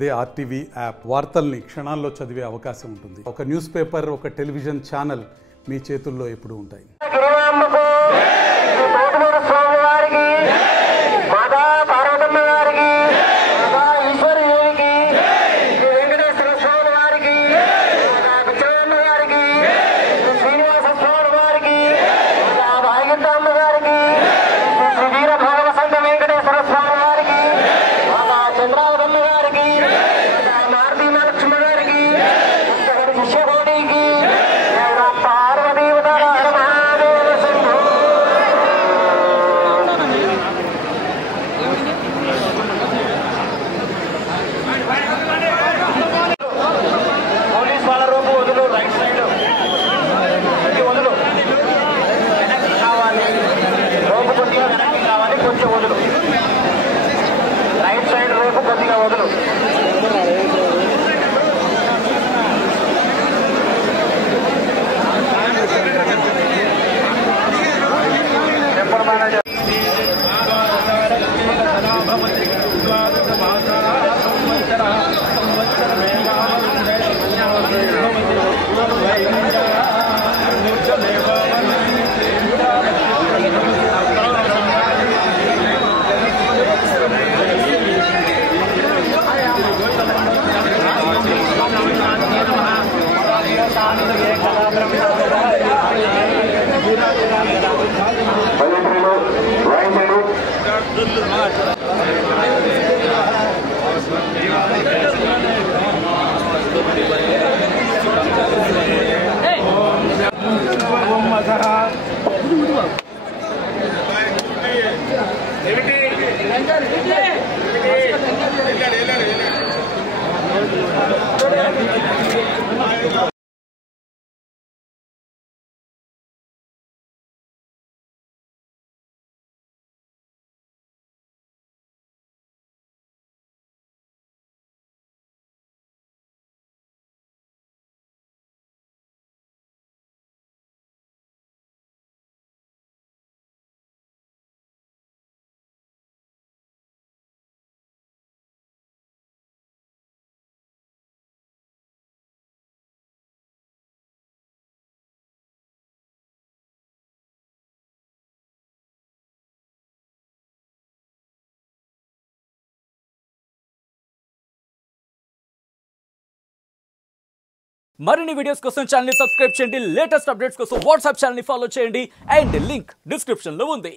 అదే RTV app వార్తల్ని క్షణాల్లో చదివే అవకాశం ఉంటుంది. ఒక న్యూస్ పేపర్, ఒక టెలివిజన్ ఛానల్ మీ చేతుల్లో ఎప్పుడూ ఉంటాయి. మరిన్ని వీడియోస్ కోసం ఛానల్ ని సబ్స్క్రైబ్ చేయండి. లేటెస్ట్ అప్డేట్స్ కోసం వాట్సాప్ ఛానల్ ని ఫాలో చేయండి. అండ్ లింక్ డిస్క్రిప్షన్ లో ఉంది.